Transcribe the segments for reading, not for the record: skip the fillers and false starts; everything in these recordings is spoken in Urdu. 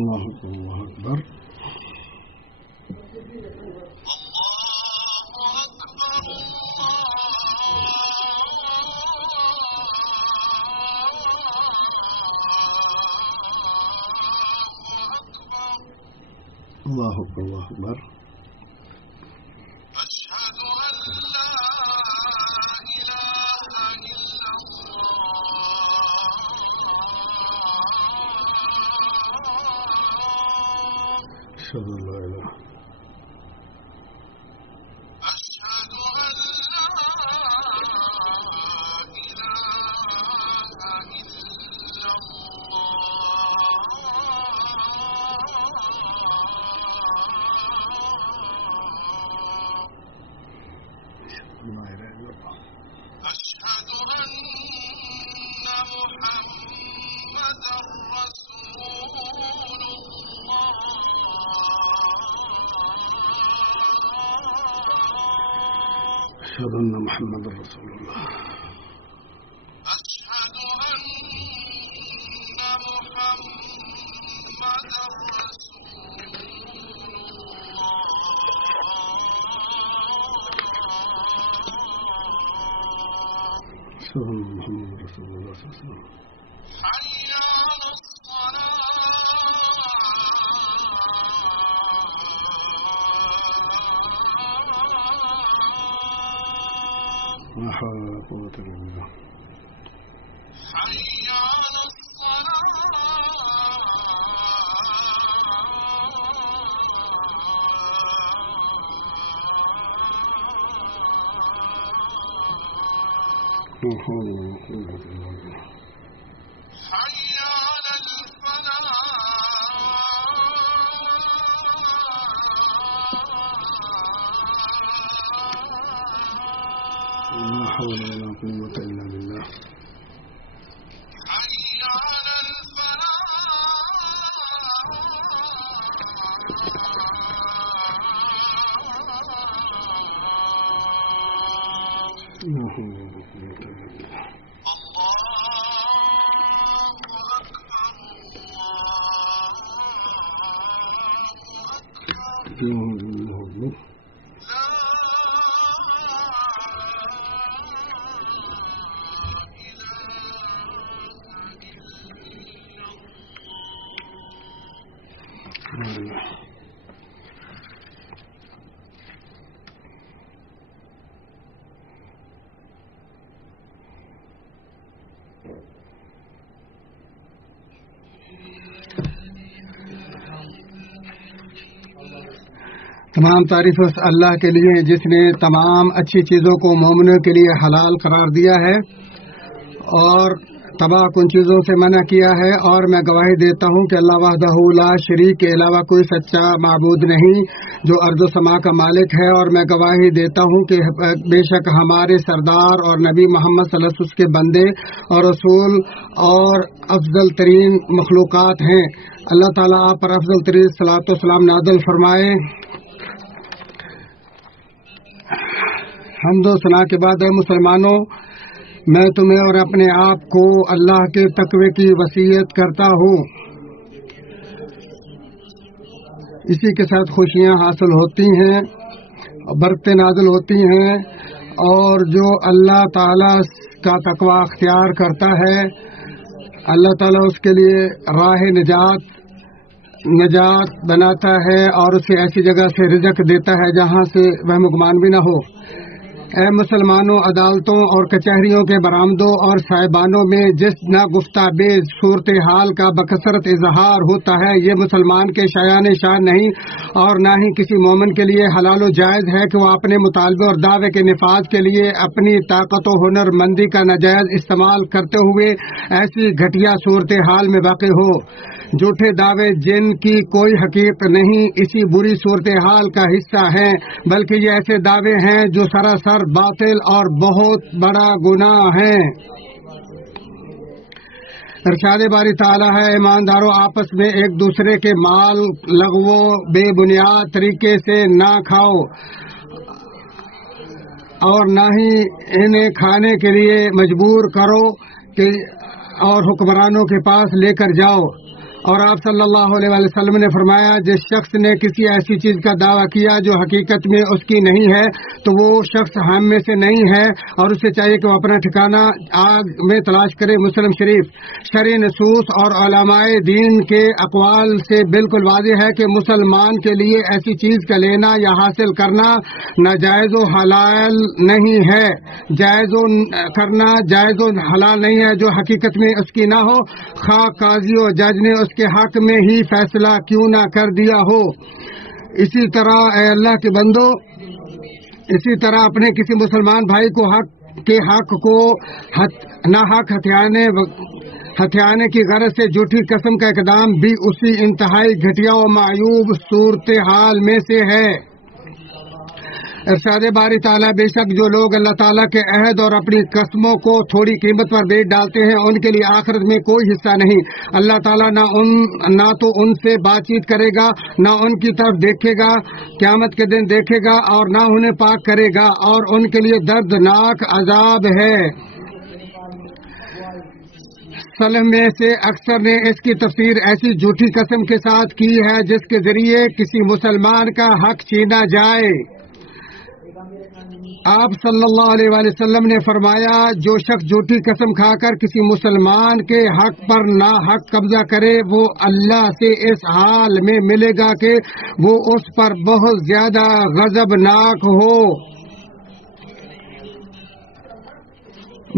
اللہ اکبر اللہ اکبر اللہ اکبر اشہد ان لا الہ الا اللہ اشہد ان لا الہ اشہد ان لا الہ الا اشہد ان محمد رسول اللہ اشہد ان محمد رسول اللہ اشہد ان محمد رسول اشہد ان محمد رسول اللہ صلی اللہ علیہ وسلم حی علی الصلاة لا حول ولا قوة الا بالله حی علی لا حول ولا قوة الا بالله حی علی الفلاح لا حول ولا قوة الا بالله حی علی الفلاح لا حول ولا قوة الا بالله اللہ اکبر اللہ اکبر لا لا إله. تمام تعریف اس اللہ کے لیے جس نے تمام اچھی چیزوں کو مومنوں کے لیے حلال قرار دیا ہے اور تباہ کن چیزوں سے منع کیا ہے، اور میں گواہی دیتا ہوں کہ اللہ وحدہ لا شریک کے علاوہ کوئی سچا معبود نہیں جو ارض و سما کا مالک ہے، اور میں گواہی دیتا ہوں کہ بے شک ہمارے سردار اور نبی محمد صلی اللہ علیہ وسلم کے بندے اور رسول اور افضل ترین مخلوقات ہیں۔ اللہ تعالیٰ آپ پر افضل ترین صلاۃ و سلام نازل فرمائے۔ حمد و ثنا کے بعد اے مسلمانوں، میں تمہیں اور اپنے آپ کو اللہ کے تقوی کی وصیت کرتا ہوں۔ اسی کے ساتھ خوشیاں حاصل ہوتی ہیں، برکتیں نازل ہوتی ہیں، اور جو اللہ تعالیٰ کا تقوی اختیار کرتا ہے اللہ تعالیٰ اس کے لیے راہ نجات بناتا ہے اور اسے ایسی جگہ سے رزق دیتا ہے جہاں سے وہم و گمان بھی نہ ہو۔ اے مسلمانوں، عدالتوں اور کچہریوں کے برآمدوں اور صاحبانوں میں جس نہ گفتہ صورتحال کا بکثرت اظہار ہوتا ہے، یہ مسلمان کے شایان شان نہیں اور نہ ہی کسی مومن کے لیے حلال و جائز ہے کہ وہ اپنے مطالبے اور دعوے کے نفاذ کے لیے اپنی طاقت و ہنر مندی کا ناجائز استعمال کرتے ہوئے ایسی گھٹیا صورتحال میں واقع ہو۔ جھوٹے دعوے جن کی کوئی حقیقت نہیں اسی بری صورتحال کا حصہ ہیں، بلکہ یہ ایسے دعوے ہیں جو سراسر باطل اور بہت بڑا گناہ ہیں۔ ارشاد باری تعالیٰ ہے، ایمانداروں آپس میں ایک دوسرے کے مال لغو بے بنیاد طریقے سے نہ کھاؤ اور نہ ہی انہیں کھانے کے لیے مجبور کرو کہ اور حکمرانوں کے پاس لے کر جاؤ، اور آپ صلی اللہ علیہ وسلم نے فرمایا جس شخص نے کسی ایسی چیز کا دعویٰ کیا جو حقیقت میں اس کی نہیں ہے تو وہ شخص ہم میں سے نہیں ہے اور اسے چاہیے کہ وہ اپنا ٹھکانہ آگ میں تلاش کرے۔ مسلم شریف۔ شرعی نصوص اور علماء دین کے اقوال سے بالکل واضح ہے کہ مسلمان کے لیے ایسی چیز کا لینا یا حاصل کرنا ناجائز و حلال نہیں ہے، جائز و کرنا جائز و حلال نہیں ہے جو حقیقت میں اس کی نہ ہو، خواہ قاضی و جج نے اس کے حق میں ہی فیصلہ کیوں نہ کر دیا ہو۔ اسی طرح اے اللہ کے بندو، اسی طرح اپنے کسی مسلمان بھائی کو حق کو ناحق ہتھیانے کی غرض سے جھوٹی قسم کا اقدام بھی اسی انتہائی گھٹیا و معیوب صورتحال میں سے ہے۔ ارشاد باری تعالیٰ، بے شک جو لوگ اللہ تعالیٰ کے عہد اور اپنی قسموں کو تھوڑی قیمت پر بیچ ڈالتے ہیں ان کے لیے آخرت میں کوئی حصہ نہیں۔ اللہ تعالیٰ نہ تو ان سے بات چیت کرے گا، نہ ان کی طرف دیکھے گا، قیامت کے دن دیکھے گا اور نہ انہیں پاک کرے گا، اور ان کے لیے دردناک عذاب ہے۔ سلف میں سے اکثر نے اس کی تفسیر ایسی جھوٹی قسم کے ساتھ کی ہے جس کے ذریعے کسی مسلمان کا حق چھینا جائے۔ آپ صلی اللہ علیہ وسلم نے فرمایا جو شخص جھوٹی قسم کھا کر کسی مسلمان کے حق پر ناحق قبضہ کرے وہ اللہ سے اس حال میں ملے گا کہ وہ اس پر بہت زیادہ غضبناک ہو۔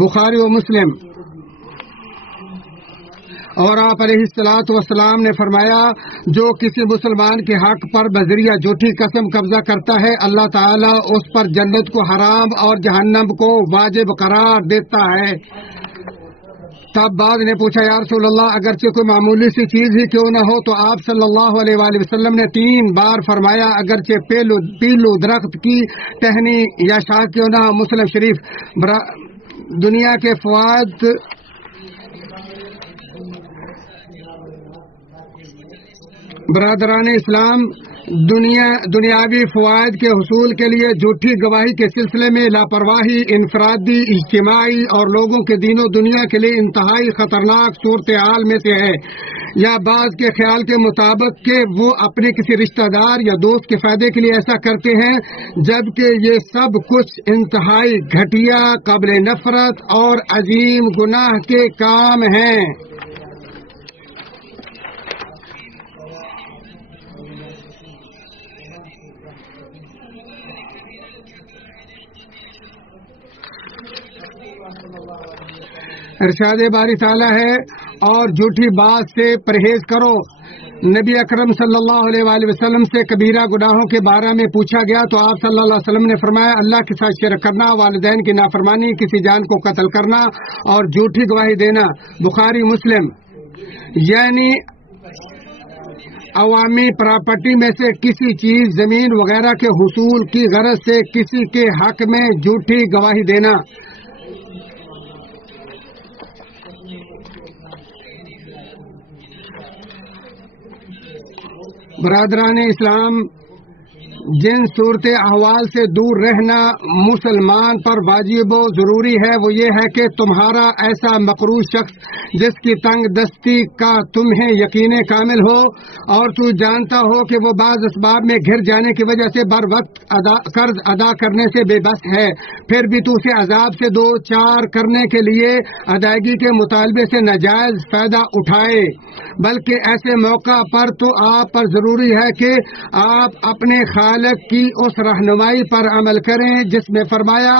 بخاری و مسلم۔ اور آپ علیہ الصلوۃ والسلام نے فرمایا جو کسی مسلمان کے حق پر بذریعہ جھوٹی قسم قبضہ کرتا ہے اللہ تعالیٰ اس پر جنت کو حرام اور جہنم کو واجب قرار دیتا ہے۔ تب بعض نے پوچھا یا رسول اللہ اگرچہ کوئی معمولی سی چیز ہی کیوں نہ ہو تو آپ صلی اللہ علیہ وآلہ وسلم نے 3 بار فرمایا اگرچہ پیلو درخت کی ٹہنی یا شاخ کیوں نہ ہو۔ مسلم شریف۔ دنیا کے فوائد برادران اسلام، دنیاوی فوائد کے حصول کے لیے جھوٹی گواہی کے سلسلے میں لاپرواہی انفرادی، اجتماعی اور لوگوں کے دین و دنیا کے لیے انتہائی خطرناک صورتحال میں سے ہے۔ یا بعض کے خیال کے مطابق کہ وہ اپنے کسی رشتہ دار یا دوست کے فائدے کے لیے ایسا کرتے ہیں، جبکہ یہ سب کچھ انتہائی گھٹیا، قابل نفرت اور عظیم گناہ کے کام ہیں۔ ارشاد باری تعالیٰ ہے اور جھوٹی بات سے پرہیز کرو۔ نبی اکرم صلی اللہ علیہ وآلہ وسلم سے کبیرہ گناہوں کے بارے میں پوچھا گیا تو آپ صلی اللہ علیہ وسلم نے فرمایا اللہ کے ساتھ شرک کرنا، والدین کی نافرمانی، کسی جان کو قتل کرنا اور جھوٹی گواہی دینا۔ بخاری مسلم۔ یعنی عوامی پراپرٹی میں سے کسی چیز، زمین وغیرہ کے حصول کی غرض سے کسی کے حق میں جھوٹی گواہی دینا۔ برادران اسلام، جن صورت احوال سے دور رہنا مسلمان پر واجب و ضروری ہے وہ یہ ہے کہ تمہارا ایسا مقروض شخص جس کی تنگ دستی کا تمہیں یقین کامل ہو اور تو جانتا ہو کہ وہ بعض اسباب میں گھر جانے کی وجہ سے بر وقت قرض ادا کرنے سے بے بس ہے، پھر بھی تو اسے عذاب سے دو چار کرنے کے لیے ادائیگی کے مطالبے سے ناجائز فائدہ اٹھائے، بلکہ ایسے موقع پر تو آپ پر ضروری ہے کہ آپ اپنے خالق کی اس رہنمائی پر عمل کریں جس میں فرمایا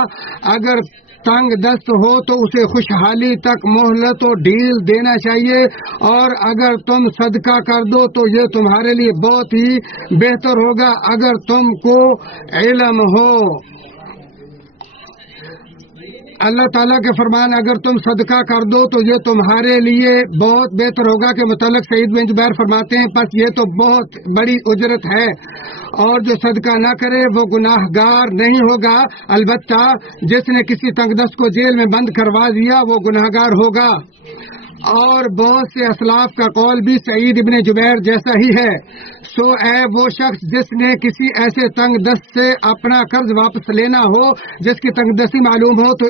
اگر تنگ دست ہو تو اسے خوشحالی تک مہلت و ڈھیل دینا چاہیے، اور اگر تم صدقہ کر دو تو یہ تمہارے لیے بہت ہی بہتر ہوگا اگر تم کو علم ہو۔ اللہ تعالیٰ کے فرمان اگر تم صدقہ کر دو تو یہ تمہارے لیے بہت بہتر ہوگا کے متعلق سعید بن جبیر فرماتے ہیں پس یہ تو بہت بڑی اجرت ہے، اور جو صدقہ نہ کرے وہ گناہ گار نہیں ہوگا، البتہ جس نے کسی تنگ دست کو جیل میں بند کروا دیا وہ گناہ گار ہوگا۔ اور بہت سے اسلاف کا قول بھی سعید ابن جبیر جیسا ہی ہے۔ سو اے وہ شخص جس نے کسی ایسے تنگ دست سے اپنا قرض واپس لینا ہو جس کی تنگ دستی معلوم ہو تو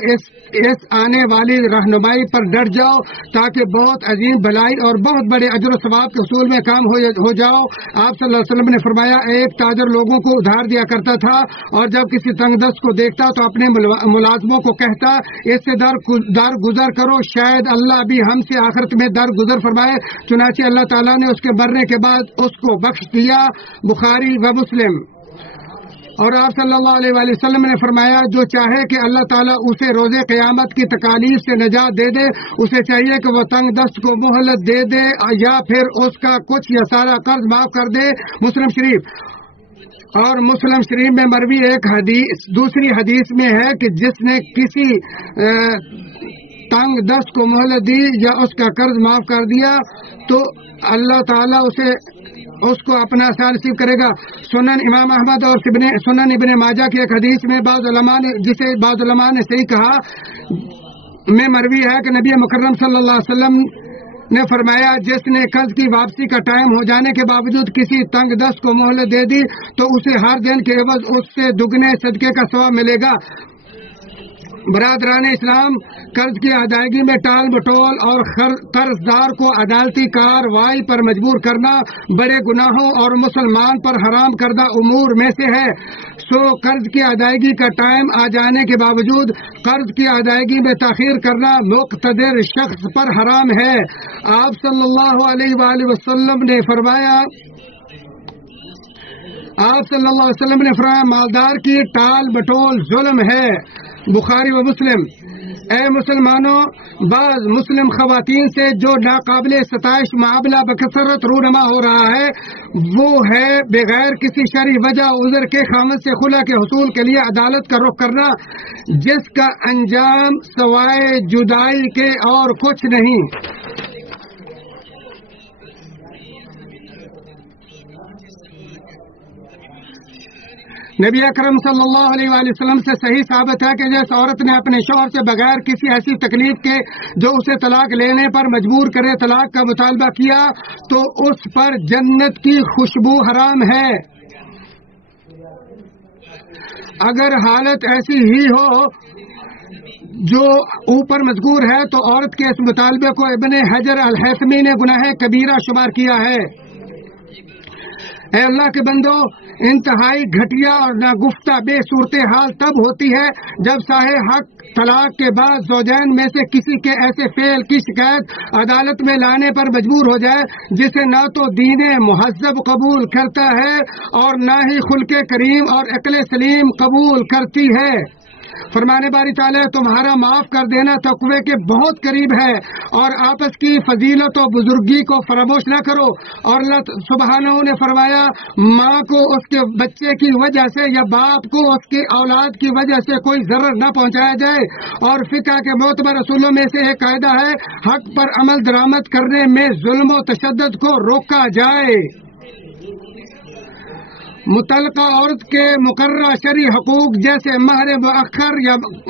اس آنے والی رہنمائی پر ڈٹ جاؤ تاکہ بہت عظیم بھلائی اور بہت بڑے اجر و ثواب کے حصول میں کام ہو جاؤ۔ آپ صلی اللہ علیہ وسلم نے فرمایا ایک تاجر لوگوں کو ادھار دیا کرتا تھا اور جب کسی تنگ دست کو دیکھتا تو اپنے ملازموں کو کہتا اس سے در گزر کرو، شاید اللہ بھی ہم سے آخرت میں در گزر فرمائے۔ چنانچہ اللہ تعالیٰ نے اس کے مرنے کے بعد اس کو بخش دیا۔ بخاری و مسلم۔ اور آپ صلی اللہ علیہ وآلہ وسلم نے فرمایا جو چاہے کہ اللہ تعالیٰ اسے روز قیامت کی تکالیف سے نجات دے دے، اسے چاہیے کہ وہ تنگ دست کو مہلت دے دے یا پھر اس کا کچھ یا سارا قرض معاف کر دے۔ مسلم شریف۔ اور مسلم شریف میں مروی ایک حدیث دوسری حدیث میں ہے کہ جس نے کسی تنگ دست کو مہلت دی یا اس کا قرض معاف کر دیا تو اللہ تعالیٰ اس کو اپنا احسان نصیب کرے گا۔ سنن امام احمد اور سنن ابن ماجہ کی ایک حدیث میں بعض علماء نے صحیح کہا میں مروی ہے کہ نبی مکرم صلی اللہ علیہ وسلم نے فرمایا جس نے قرض کی واپسی کا ٹائم ہو جانے کے باوجود کسی تنگ دست کو مہلت دے دی تو اسے ہر دن کے عوض اس سے دگنے صدقے کا ثواب ملے گا۔ برادران اسلام، قرض کی ادائیگی میں ٹال مٹول اور قرض دار کو عدالتی کارروائی پر مجبور کرنا بڑے گناہوں اور مسلمان پر حرام کردہ امور میں سے ہے۔ سو قرض کی ادائیگی کا ٹائم آ جانے کے باوجود قرض کی ادائیگی میں تاخیر کرنا مقتدر شخص پر حرام ہے۔ آپ صلی اللہ علیہ وآلہ وسلم نے فرمایا مالدار کی ٹال مٹول ظلم ہے۔ بخاری و مسلم۔ اے مسلمانوں، بعض مسلم خواتین سے جو ناقابل ستائش معاملہ بکثرت رونما ہو رہا ہے وہ ہے بغیر کسی شرعی وجہ عذر کے خامد سے خلا کے حصول کے لیے عدالت کا رخ کرنا جس کا انجام سوائے جدائی کے اور کچھ نہیں۔ نبی اکرم صلی اللہ علیہ وآلہ وسلم سے صحیح ثابت ہے کہ جس عورت نے اپنے شوہر سے بغیر کسی ایسی تکلیف کے جو اسے طلاق لینے پر مجبور کرے طلاق کا مطالبہ کیا تو اس پر جنت کی خوشبو حرام ہے۔ اگر حالت ایسی ہی ہو جو اوپر مذکور ہے تو عورت کے اس مطالبے کو ابن حجر الہیثمی نے گناہ کبیرہ شمار کیا ہے۔ اے اللہ کے بندو، انتہائی گھٹیا اور ناگفتہ بے صورتحال تب ہوتی ہے جب صاحب حق طلاق کے بعد زوجین میں سے کسی کے ایسے فعل کی شکایت عدالت میں لانے پر مجبور ہو جائے جسے نہ تو دین مہذب قبول کرتا ہے اور نہ ہی خلق کریم اور عقل سلیم قبول کرتی ہے۔ فرمانے باری تعالیٰ تمہارا معاف کر دینا تقوی کے بہت قریب ہے اور آپس کی فضیلت و بزرگی کو فراموش نہ کرو۔ اور اللہ سبحانہ نے فرمایا ماں کو اس کے بچے کی وجہ سے یا باپ کو اس کی اولاد کی وجہ سے کوئی ضرر نہ پہنچایا جائے۔ اور فقہ کے معتبر اصولوں میں سے ایک قاعدہ ہے حق پر عمل درآمد کرنے میں ظلم و تشدد کو روکا جائے۔ متعلقہ عورت کے مقررہ شرعی حقوق جیسے مہر مؤخر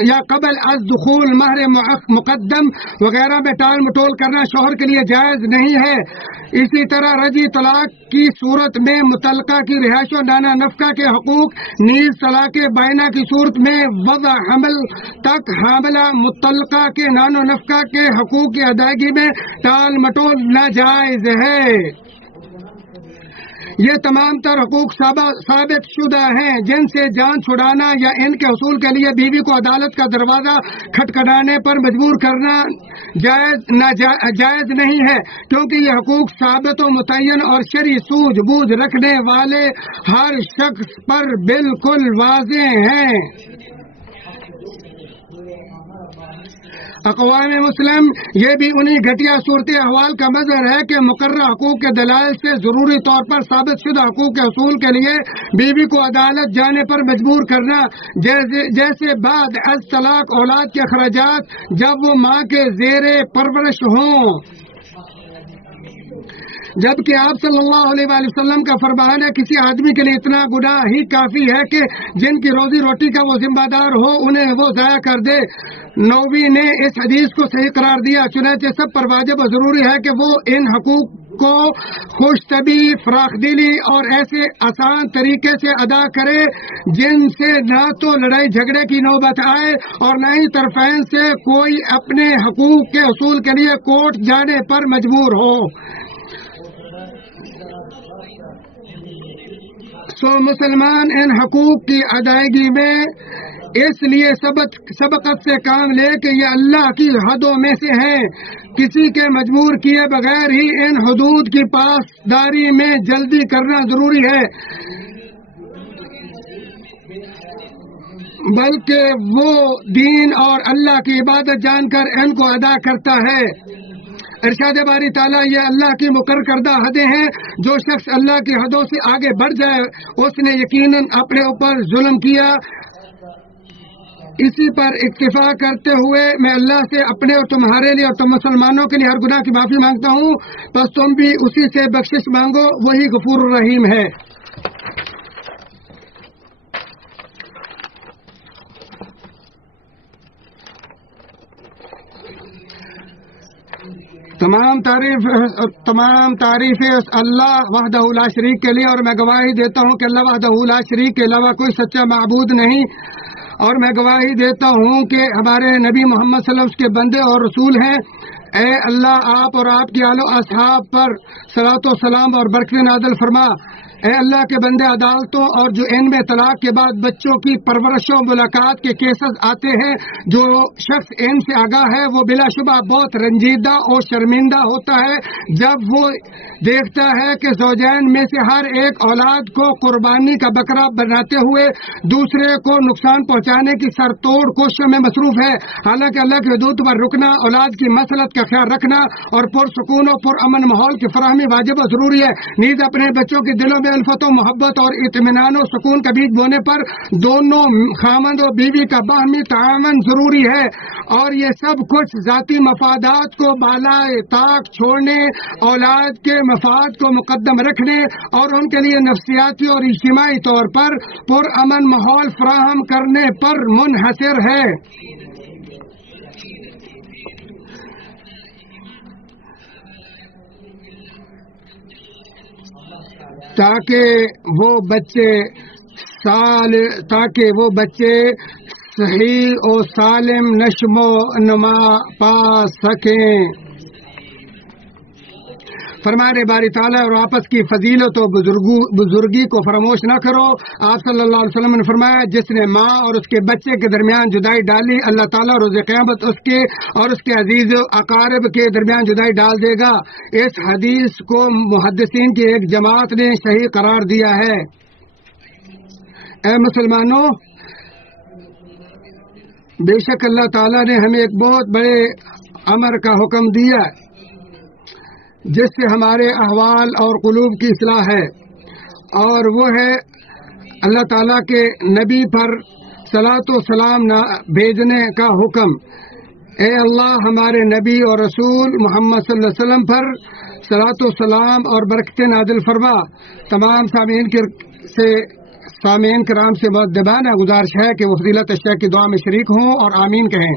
یا قبل از دخول مہر مقدم وغیرہ میں ٹال مٹول کرنا شوہر کے لیے جائز نہیں ہے۔ اسی طرح رجعی طلاق کی صورت میں متعلقہ کی رہائش و نانا نفقہ کے حقوق نیز طلاق بائنہ کی صورت میں وضع حمل تک حاملہ متعلقہ کے نانا نفقہ کے حقوق کی ادائیگی میں ٹال مٹول ناجائز ہے۔ یہ تمام تر حقوق ثابت شدہ ہیں جن سے جان چھڑانا یا ان کے حصول کے لیے بیوی کو عدالت کا دروازہ کھٹکھٹانے پر مجبور کرنا جائز نہیں ہے کیونکہ یہ حقوق ثابت و متعین اور شرعی سوجھ بوجھ رکھنے والے ہر شخص پر بالکل واضح ہیں۔ اقوام مسلم یہ بھی انہی گھٹیا صورت احوال کا مظہر ہے کہ مقررہ حقوق کے دلائل سے ضروری طور پر ثابت شدہ حقوق کے حصول کے لیے بیوی کو عدالت جانے پر مجبور کرنا جیسے بعد از طلاق اولاد کے اخراجات جب وہ ماں کے زیر پرورش ہوں۔ جبکہ آپ صلی اللہ علیہ وآلہ وسلم کا فرمان ہے کسی آدمی کے لیے اتنا گناہ ہی کافی ہے کہ جن کی روزی روٹی کا وہ ذمہ دار ہو انہیں وہ ضائع کر دے۔ نووی نے اس حدیث کو صحیح قرار دیا، چنانچہ سب پر واجب و ضروری ہے کہ وہ ان حقوق کو خوش طبی، فراخ دلی اور ایسے آسان طریقے سے ادا کرے جن سے نہ تو لڑائی جھگڑے کی نوبت آئے اور نہ ہی طرفین سے کوئی اپنے حقوق کے حصول کے لیے کورٹ جانے پر مجبور ہو۔ مسلمان ان حقوق کی ادائیگی میں اس لیے سبقت سے کام لے کہ یہ اللہ کی حدوں میں سے ہیں۔ کسی کے مجبور کیے بغیر ہی ان حدود کی پاسداری میں جلدی کرنا ضروری ہے، بلکہ وہ دین اور اللہ کی عبادت جان کر ان کو ادا کرتا ہے۔ ارشاد باری تعالیٰ، یہ اللہ کی مقرر کردہ حدیں ہیں، جو شخص اللہ کی حدوں سے آگے بڑھ جائے اس نے یقیناً اپنے اوپر ظلم کیا۔ اسی پر اکتفا کرتے ہوئے میں اللہ سے اپنے اور تمہارے لیے اور تم مسلمانوں کے لیے ہر گناہ کی معافی مانگتا ہوں، بس تم بھی اسی سے بخشش مانگو، وہی غفور الرحیم ہے۔ تمام تعریفیں اس اللہ وحدہ لا شریک کے لیے، اور میں گواہی دیتا ہوں کہ اللہ وحدہ لا شریک کے علاوہ کوئی سچا معبود نہیں، اور میں گواہی دیتا ہوں کہ ہمارے نبی محمد صلی اللہ علیہ وسلم کے بندے اور رسول ہیں۔ اے اللہ، آپ اور آپ کے آل و اصحاب پر صلاۃ و سلام اور برکت نازل فرما۔ اے اللہ کے بندے، عدالتوں اور جو ان میں طلاق کے بعد بچوں کی پرورش و ملاقات کے کیسز آتے ہیں، جو شخص ان سے آگاہ ہے وہ بلا شبہ بہت رنجیدہ اور شرمندہ ہوتا ہے جب وہ دیکھتا ہے کہ زوجین میں سے ہر ایک اولاد کو قربانی کا بکرا بناتے ہوئے دوسرے کو نقصان پہنچانے کی سر توڑ کوششوں میں مصروف ہے۔ حالانکہ اللہ کی حدود پر رکنا، اولاد کی مصلحت کا خیال رکھنا اور پرسکون و پرامن ماحول کی فراہمی واجب و ضروری ہے۔ نیز اپنے بچوں کے دلوں میں الفت و محبت اور اطمینان و سکون کا بیج بونے پر دونوں خاوند و بیوی کا باہمی تعاون ضروری ہے، اور یہ سب کچھ ذاتی مفادات کو بالائے طاق چھوڑنے، اولاد کے مفاد کو مقدم رکھنے اور ان کے لیے نفسیاتی اور اجتماعی طور پر پرامن ماحول فراہم کرنے پر منحصر ہے۔ تاکہ وہ بچے صحیح اور سالم نشو و نما پا سکیں۔ فرمانے باری تعالیٰ، اور آپس کی فضیلت و بزرگی کو فراموش نہ کرو۔ آپ صلی اللہ علیہ وسلم نے فرمایا، جس نے ماں اور اس کے بچے کے درمیان جدائی ڈالی، اللہ تعالیٰ روز قیامت اس کے اور اس کے عزیز و اقارب کے درمیان جدائی ڈال دے گا۔ اس حدیث کو محدثین کی ایک جماعت نے صحیح قرار دیا ہے۔ اے مسلمانوں، بے شک اللہ تعالیٰ نے ہمیں ایک بہت بڑے امر کا حکم دیا جس سے ہمارے احوال اور قلوب کی اصلاح ہے، اور وہ ہے اللہ تعالیٰ کے نبی پر صلاۃ و سلام بھیجنے کا حکم۔ اے اللہ، ہمارے نبی اور رسول محمد صلی اللہ علیہ وسلم پر صلاۃ و سلام اور برکت نازل فرما۔ تمام سامعین کرام سے مؤدبانہ گزارش ہے کہ وہ فضیلت الشیخ کی دعا میں شریک ہوں اور آمین کہیں۔